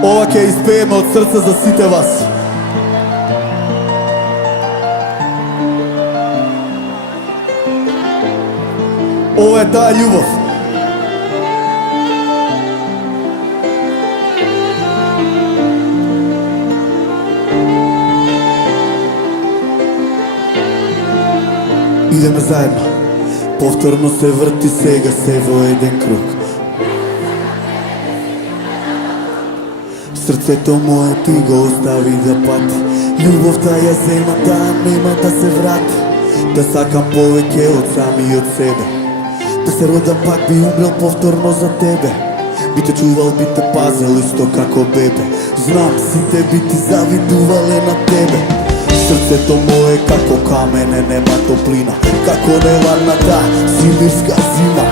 Ова ќе испееме од срце за сите вас. Ова е таа љубов. Идеме заедно. Повторно се врти сега се во еден круг. Срцето мое ти го остави да пати. Љубовта ја зема, таа нема да се врати. Да сакам повеќе од самиот себе. Да се родам пак, би умрел повторно за тебе. Би те чувал, би те пазел исто како бебе. Знам, сите би ти завидувале на тебе. Срцето мое како камене, нема топлина. Како неварната сибирска зима.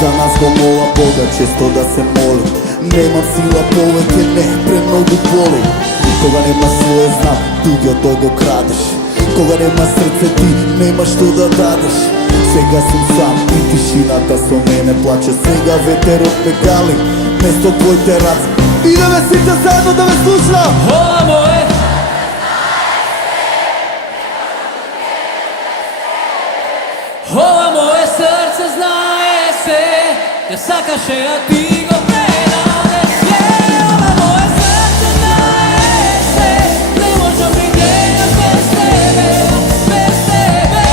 За нас го мола Бога често да се моли. Немам сила повеќе, не, премногу боли. Кога нема сила знам, дуѓото го крадеш. Кога нема срце ти, нема што да дадеш. Сега сум сам и тишината со мене плаче. Сега ветерот ме гали, место твоите раце. Идеме сите заедно да ме слушнам. Ова мое Ова мое срце знае се, ја сакаше, а ти го предаде. Ова мое срце знае се, не можам ни деня без тебе, без тебе.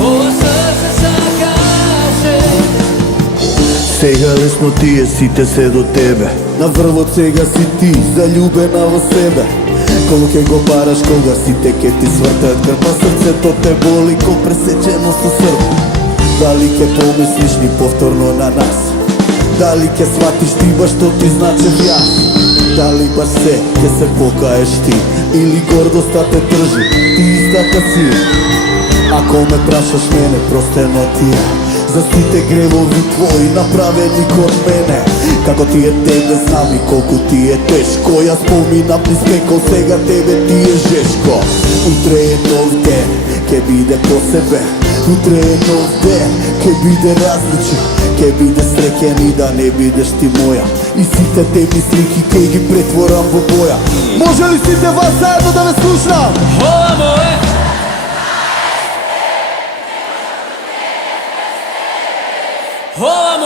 Ова срце сакаше. Сега лесно тие сите се до тебе. На врвот сега си ти, заљубена во себе. Кога ќе го бараш, кога сите ќе ти свртат грба. Срцето те боли ко пресечено со срп. Дали ќе помислиш ни повторно на нас? Дали ќе сватиш ти баш што ти значев јас? Дали баш се ќе се покаеш ти? Или гордоста те држи, ти истата си? Ако ме прашаш мене, простено ти е за сите гревови твои направени кон мене. Како ти е тебе знам и колку ти е тешко. Јас поминам низ пекол, сега тебе ти е жешко. Утре е нов ден, ке биде посебен. Утре е нов ден, ке биде различен. Ке биде среќен и да не бидеш ти моја. И сите теби слики ке ги претворам во боја. Може ли сите вас заедно да ме слушнам? Ова мое Ова